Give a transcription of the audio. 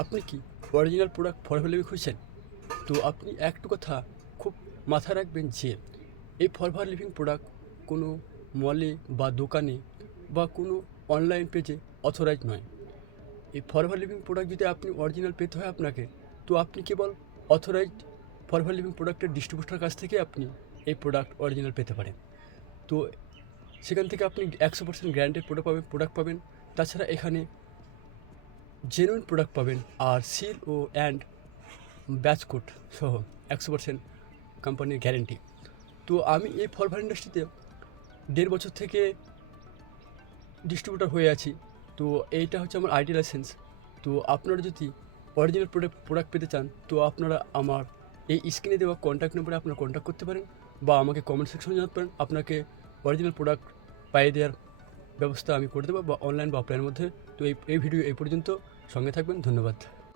আপনি কি original product ফরভার living খুঁজছেন? তো আপনি একটু কথা খুব মাথায় রাখবেন যে এই ফরভার লিভিং প্রোডাক্ট কোনো মলে বা দোকানে বা কোনো অনলাইন পেজে অথরাইজ নয়। এই ফরভার লিভিং প্রোডাক্ট যদি আপনি অরিজিনাল পেতে হয় আপনাকে, তো আপনি কেবল অথরাইজড ফরভার লিভিং প্রোডাক্টের ডিস্ট্রিবিউটরের কাছ থেকে আপনি এই প্রোডাক্ট অরিজিনাল পেতে পারেন। তো সেখান থেকে আপনি 100% গ্যারান্টেড প্রোডাক্ট পাবেন। তাছাড়া এখানে জেনুইন প্রোডাক্ট পাবেন, আর সিল ও অ্যান্ড ব্যাচ কোড সহ 100% কোম্পানির গ্যারেন্টি। তো আমি এই ফরভার ইন্ডাস্ট্রিতে 1.5 বছর থেকে ডিস্ট্রিবিউটর হয়ে আছি। তো এইটা হচ্ছে আমার আইটি লাইসেন্স। তো আপনারা যদি অরিজিনাল প্রোডাক্ট পেতে চান, তো আপনারা আমার এই স্ক্রিনে দেওয়া কন্ট্যাক্ট নম্বরে আপনারা কন্ট্যাক্ট করতে পারেন বা আমাকে কমেন্ট সেকশনে জানাতে পারেন। আপনাকে অরিজিনাল প্রোডাক্ট পাইয়ে দেওয়ার ব্যবস্থা আমি করে দেবো, বা অনলাইন বা অফলাইনের মধ্যে। তো এই ভিডিও এই পর্যন্ত, সঙ্গে থাকবেন। ধন্যবাদ।